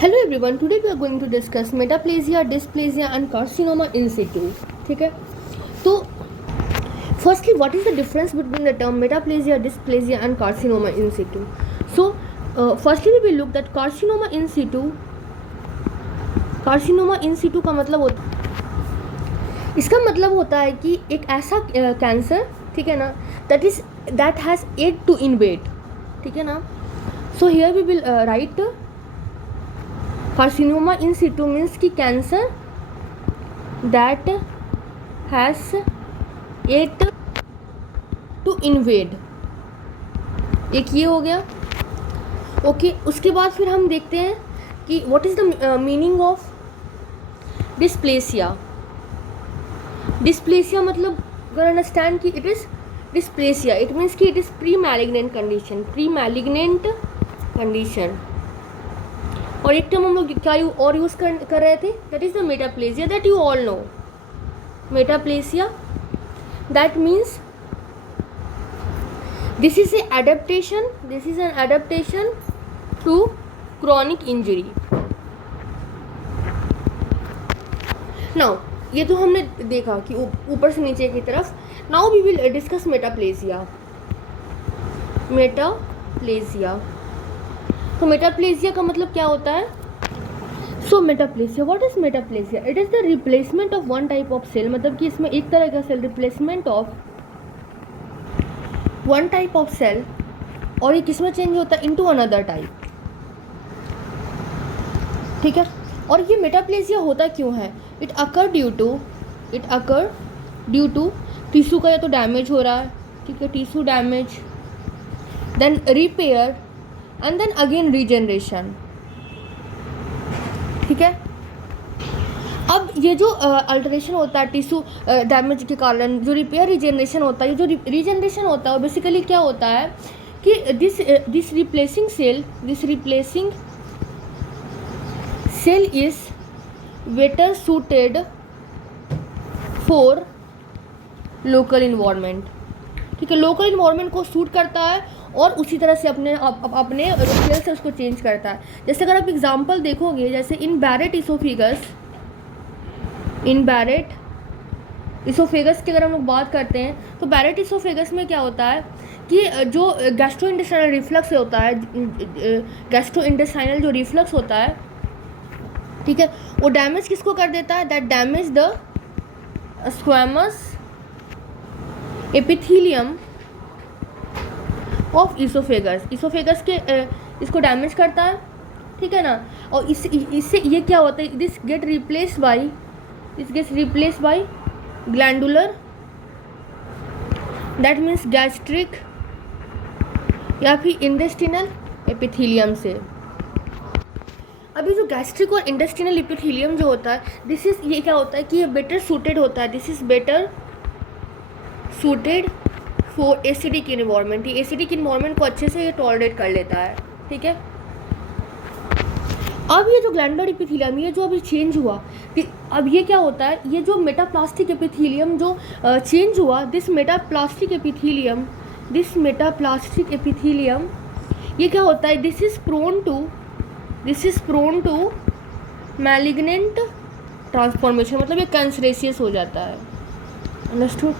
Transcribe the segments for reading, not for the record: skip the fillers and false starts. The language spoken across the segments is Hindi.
Hello everyone, today we are going to discuss metaplasia, dysplasia and carcinoma in situ. ठीक है, तो firstly what is the difference between the term metaplasia, dysplasia and carcinoma in situ. So firstly we will look that carcinoma in situ का मतलब इसका मतलब होता है कि एक ऐसा कैंसर, ठीक है ना, that has yet to invade. ठीक है ना. So here we will write carcinoma in situ means कि cancer that has yet to invade. एक ये हो गया. ओके, उसके बाद फिर हम देखते हैं कि what is the meaning of dysplasia. Dysplasia मतलब अगर अंडरस्टैंड कि it is dysplasia, it means कि it is pre malignant condition. और एक टर्म हम लोग क्या और यूज़ कर रहे थे, that is the metaplasia, that you all know. Metaplasia that means this is an adaptation to chronic injury. Now ये तो हमने देखा कि ऊपर से नीचे की तरफ. Now we will discuss metaplasia. तो मेटाप्लेजिया का मतलब क्या होता है. So metaplasia, what is metaplasia? It is the replacement of one type of cell. मतलब कि इसमें एक तरह का cell, replacement of one type of cell, और ये किसमें चेंज होता है, इनटू अनदर टाइप. ठीक है. और ये मेटाप्लेजिया होता क्यों है? It occur due to tissue का या तो डैमेज हो रहा है, ठीक है, tissue damage, then repair and then again regeneration. ठीक है. अब ये जो अल्टरेशन होता है टिश्यू डैमेज के कारण, जो रिपेयर रीजनरेशन होता है, ये जो रीजनरेशन होता है बेसिकली क्या होता है कि this replacing cell is better suited for local environment. ठीक है, लोकल इन्वायरमेंट को सूट करता है और उसी तरह से अपने सेल से उसको चेंज करता है. जैसे अगर आप एग्जांपल देखोगे, जैसे इन बैरेट इसोफेगस की अगर हम लोग बात करते हैं, तो बैरेट इसोफेगस में क्या होता है कि जो गैस्ट्रोइंटेस्टाइनल रिफ्लक्स होता है, गैस्ट्रोइंटेस्टाइनल जो रिफ्लक्स होता है, ठीक है, वो डैमेज किसको कर देता है, that damage the squamous epithelium of oesophagus के इसको डैमेज करता है. ठीक है ना. और इससे ये क्या होता है, this get replace by glandular, that means gastric या फिर इंटेस्टिनल एपिथेलियम से. अभी जो गैस्ट्रिक और इंटेस्टिनल एपिथेलियम जो होता है, ये क्या होता है कि ये बेटर सूटेड होता है, this is better suited for acidic environment. ये एसिडिक इन्वायरमेंट को अच्छे से ये टॉलरेट कर लेता है. ठीक है. अब ये जो ग्लैंडुलर एपिथेलियम, ये जो अभी चेंज हुआ, अब ये क्या होता है, ये जो मेटाप्लास्टिक एपिथेलियम जो चेंज हुआ, दिस मेटाप्लास्टिक एपिथेलियम ये क्या होता है, this is prone to malignant transformation. मतलब ये कैंसरेसियस हो जाता है. अंडरस्टूड.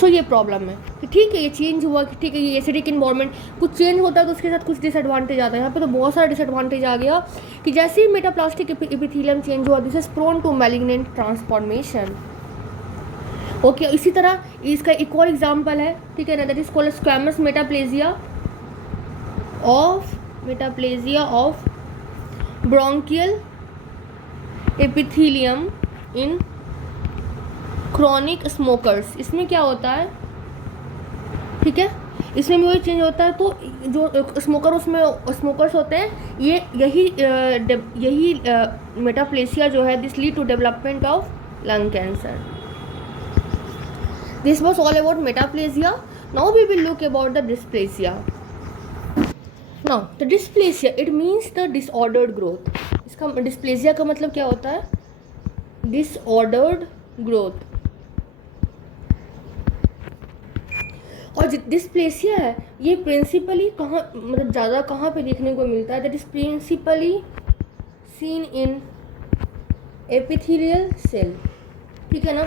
सो ये प्रॉब्लम है कि ठीक है, ये चेंज हुआ कि ठीक है, ये एसिडिक इन्वायरमेंट कुछ चेंज होता है तो उसके साथ कुछ डिसएडवांटेज आता है. यहाँ पे तो बहुत सारा डिसएडवांटेज आ गया कि जैसे ही मेटाप्लास्टिक एपिथेलियम चेंज हुआ, this is prone to malignant transformation. Okay, इसी तरह इसका एक और एग्जांपल है, ठीक है ना, that is called squamous metaplasia of bronchial epithelium in chronic smokers. इसमें क्या होता है, ठीक है, इसमें भी वही चेंज होता है. तो जो स्मोकर्स होते हैं, यही मेटाप्लेसिया जो है, this lead to development of lung cancer. This was all about metaplasia. Now we will look about the dysplasia. Now the dysplasia, it means the disordered growth. इसका डिस्प्लेसिया का मतलब क्या होता है, डिसऑर्डर्ड ग्रोथ. और डिस्प्लेसिया है ये प्रिंसिपली कहाँ, मतलब ज़्यादा कहाँ पे देखने को मिलता है, that is principally seen in epithelial cell, ठीक है ना।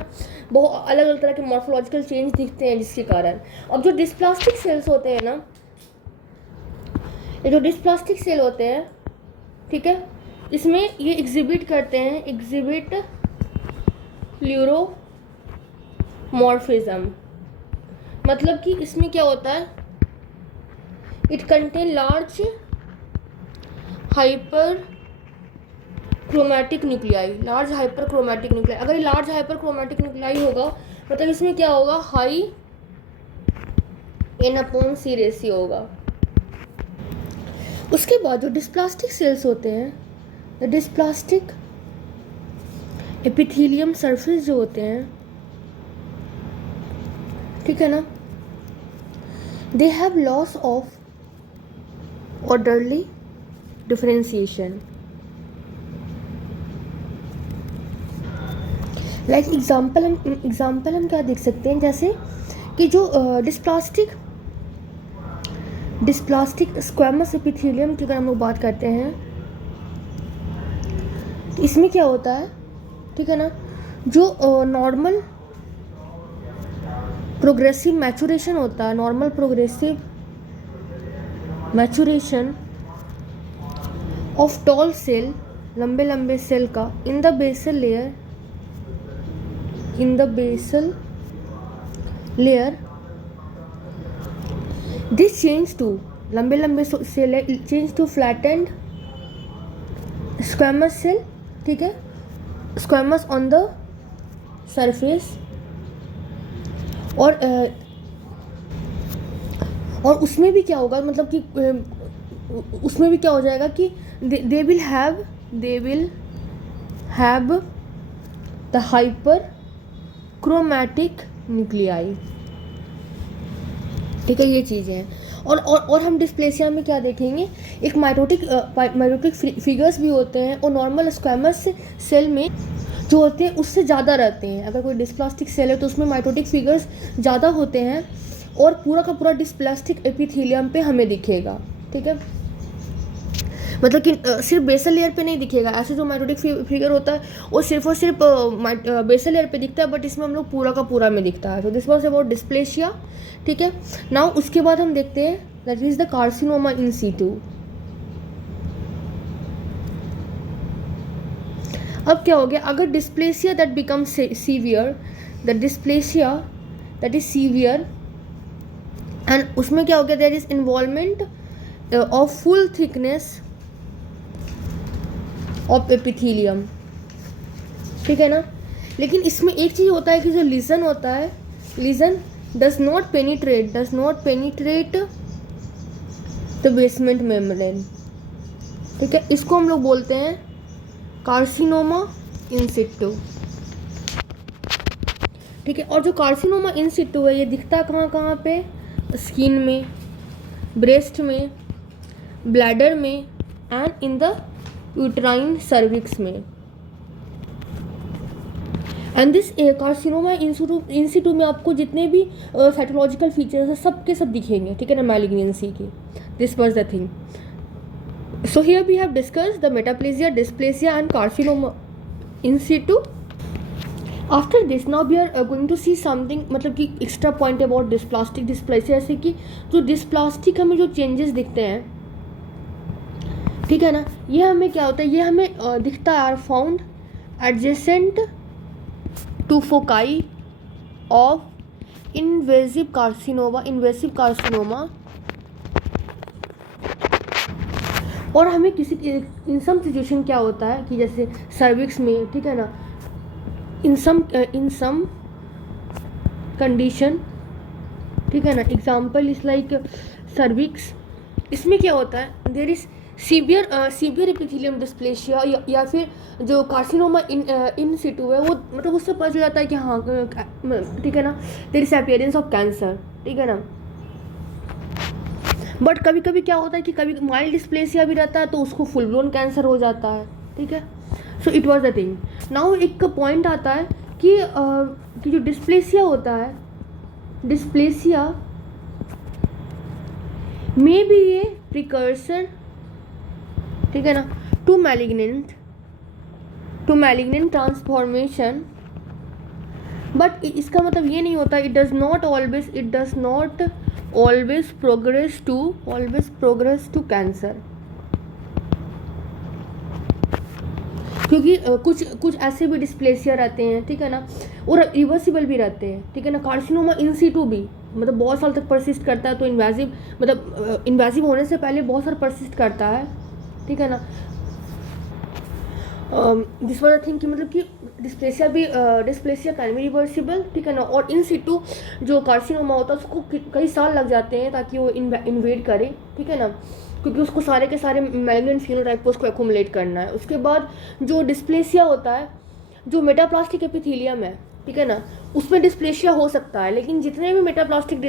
बहुत अलग अलग तरह के मॉर्फोलॉजिकल चेंज दिखते हैं जिसके कारण। अब जो डिस्प्लास्टिक सेल्स होते हैं ना, ये जो डिस्प्लास्टिक सेल होते हैं, ठीक है, इसमें ये एग्जिबिट करते हैं, एग्जिबिट प्लूरोमॉर्फिज्म। मतलब कि इसमें क्या होता है, it contain large hyper chromatic nuclei, large hyper chromatic nuclei. अगर ये लार्ज हाइपर क्रोमैटिक न्यूक्लियाई होगा मतलब इसमें क्या होगा, हाई N/C रेशियो होगा। उसके बाद जो डिस्प्लास्टिक सेल्स होते हैं, डिस्प्लास्टिक एपिथेलियम सरफेस जो होते हैं, ठीक है ना, they have loss of orderly differentiation. Like example हम क्या देख सकते हैं, जैसे कि जो डिस्प्लास्टिक स्क्वैमस एपिथेलियम की अगर हम लोग बात करते हैं तो इसमें क्या होता है, ठीक है ना, जो नॉर्मल प्रोग्रेसिव मैचुरेशन होता है, normal progressive maturation of tall cell, लंबे लंबे सेल का in the basal layer, this change to लंबे लंबे cell change to flattened squamous cell, ठीक है, स्क्वैमस ऑन द सरफेस। और उसमें भी क्या होगा, मतलब कि उसमें भी क्या हो जाएगा कि they will have the hyper chromatic nuclei, ठीक है, ये चीज़ें हैं। और हम डिस्प्लेसिया में क्या देखेंगे, एक माइटोटिक फिगर्स भी होते हैं, और नॉर्मल स्क्वैमस सेल में जो होते हैं उससे ज़्यादा रहते हैं। अगर कोई डिस्प्लास्टिक सेल है तो उसमें माइटोटिक फिगर्स ज़्यादा होते हैं, और पूरा का पूरा डिस्प्लास्टिक एपिथेलियम पे हमें दिखेगा, ठीक है, मतलब कि सिर्फ बेसल लेयर पे नहीं दिखेगा। ऐसे जो माइटोटिक फिगर होता है वो सिर्फ और सिर्फ बेसल लेयर पे दिखता है, बट इसमें हम लोग पूरा का पूरा में दिखता है। तो दिस वाज अबाउट डिस्प्लेसिया, ठीक है। नाउ उसके बाद हम देखते हैं that is the carcinoma in situ. अब क्या हो गया, अगर dysplasia that become severe, the dysplasia that is severe, and उसमें क्या हो गया, there is involvement of full thickness of epithelium, ठीक है ना। लेकिन इसमें एक चीज़ होता है कि जो लीजन होता है, lesion does not penetrate the basement membrane, ठीक है, इसको हम लोग बोलते हैं कार्सिनोमा इन सिटू, ठीक है। और जो कार्सिनोमा इन सिटू है ये दिखता कहाँ पे, स्किन में, ब्रेस्ट में, ब्लैडर में, and in the uterine cervix में। And this carcinoma in situ में आपको जितने भी साइटोलॉजिकल फीचर्स हैं सब के सब दिखेंगे, ठीक है ना, मैलिग्नेंसी की। This was the thing. So here we have discussed the metaplasia, dysplasia and carcinoma in situ. After this now we are going to see something, मतलब कि extra point about dysplastic dysplasia, जैसे कि जो डिस्प्लास्टिक हमें जो चेंजेस दिखते हैं, ठीक है ना, ये हमें क्या होता है, ये हमें दिखता है are found adjacent to foci of invasive carcinoma. और हमें किसी इन सम सिचुएशन क्या होता है कि जैसे सर्विक्स में, ठीक है ना, इन सम कंडीशन, ठीक है ना, एग्जाम्पल इज लाइक सर्विक्स, इसमें क्या होता है, there is severe epithelium dysplasia, या फिर जो कार्सिनोमा इन सिटू है, वो मतलब उससे पता चल जाता है कि हाँ, ठीक है ना, there is appearance of cancer, ठीक है ना। बट कभी कभी क्या होता है कि कभी माइल्ड डिस्प्लेसिया भी रहता है तो उसको फुल ब्लोन कैंसर हो जाता है, ठीक है। So it was the thing. Now एक पॉइंट आता है कि जो डिस्प्लेसिया होता है, डिस्प्लेसिया में भी ये प्रिकर्सर, ठीक है ना, to malignant to malignant transformation, but इसका मतलब ये नहीं होता, it does not always progress to cancer, क्योंकि कुछ ऐसे भी डिस्प्लेसिया रहते हैं, ठीक है ना, और रिवर्सिबल भी रहते हैं, ठीक है ना। कार्सिनोमा इन सीटू भी मतलब बहुत साल तक परसिस्ट करता है, तो इन्वेजिव होने से पहले बहुत सारा परसिस्ट करता है, ठीक है ना। दिस वाज थिंग कि मतलब कि डिस्प्लेसिया कैन बी रिवर्सिबल, ठीक है ना। और इन सीटू जो कार्सिनोमा होता है उसको कई साल लग जाते हैं ताकि वो इन्वेड करे, ठीक है ना, क्योंकि उसको सारे के सारे मैलिग्नेंट फिनोटाइप को उसको एक्युमुलेट करना है। उसके बाद जो डिस्प्लेसिया होता है, जो मेटाप्लास्टिक एपिथेलियम है, ठीक है ना, उसमें डिस्प्लेसिया हो सकता है, लेकिन जितने भी मेटाप्लास्टिक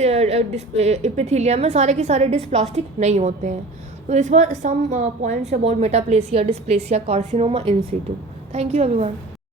एपिथेलियम है सारे के सारे डिस्प्लास्टिक नहीं होते हैं। तो this were some points about metaplasia, dysplasia, carcinoma in situ. Thank you everyone.